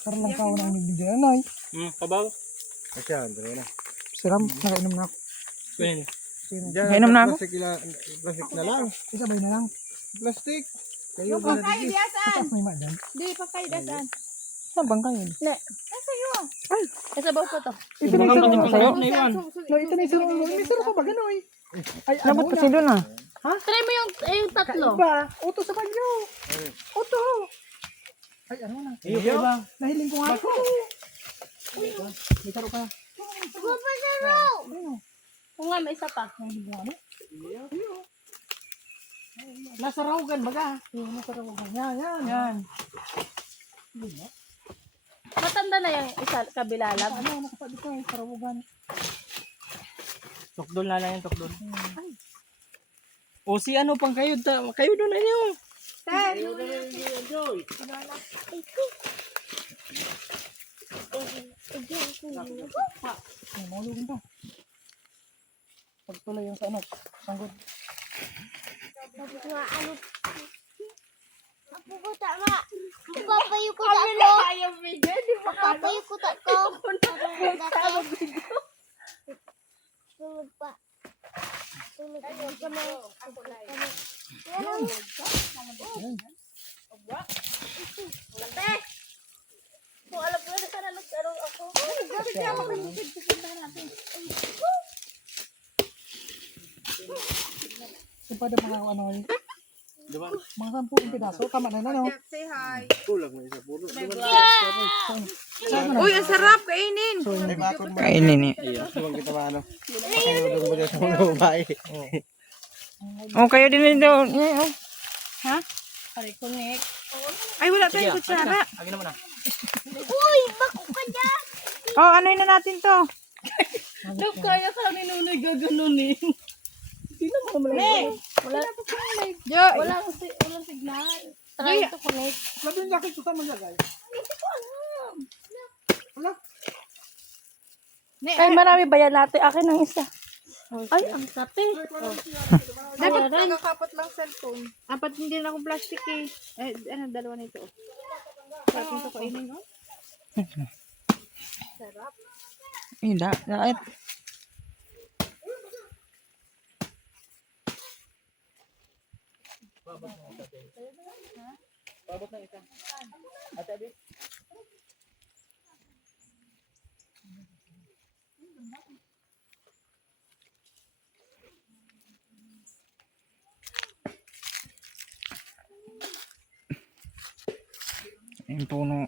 Parang lang kao na ang nagbigyan. Ano eh? Kabaw. Asya, dalawa na. Siram, nakainom na ako. Pwede. Nakainom na ako? Plastic na lang. Isabay na lang. Plastic. Kayo Yung ba na pangkain, digi? diyasan. Tapos may madan. Di, pangkain, diyasan. Saan bang kayo? Ne. Nasa iyo. Ay, nasa bawah ko to. Ito na yung sarong sa'yo. Naiwan. No, ito na yung sarong. May sarong pa ba gano'n eh? Ay, Dapat kasi doon ah. Try mo yung tatlo. Iba. Uto sa banyo. Uto. Ay, ano na? Iyo ba? Nahiling ko nga ako. May saro ka. Gupa na raw. Kung nga, may isa pa. Nasa rawagan baga. Nasa rawagan. Yan, yan. Yan. Matanda na yung isa, kabila lang. Ano, nakasabi ko eh, sa rawagan. Tukdol na lang yung tukdol. O si ano pang kayo kayo doon na niyo. Ay, maulugin pa. Pagtuloy yung sa ano, sanggol. Ako ko tama. Papayo ko ta ko. Ayaw video, di ba? Papayo ko ta ko. Tulog pa. Tulog pa na. Kung alam ko na sana nagkaroon ako. Yung pa mga ano eh. Mga 10 pidaso. Tama na no? Say hi. Kulang na isa. Puro. Uy, ang sarap kainin. Ay, bakit mo? Kainin eh. Iya, subang kita ba ano? Kayo mo dyan sa mga babae. Oh, kayo din daw. Oh. Pare ko nek. Ay, wala tayong kutsara. Agin na muna. Uy, bako ka dyan. Oh, ano na natin to? Dok, kaya ka lang ni Nunoy gaganunin. Sino mo naman lang? Wala. Walang signal. Try to connect. Labing lakit ko sa maglagay. Ay, marami ba yan natin? Akin ang isa. Ay, ang kape. Dapat nakakapot lang cellphone. Apat hindi na akong plastic eh. Ano, dalawa nito. Sarap nito kainin, oh. Sarap. Hindi, dahil. Pabot na isa. Ate Abi. Yung puno.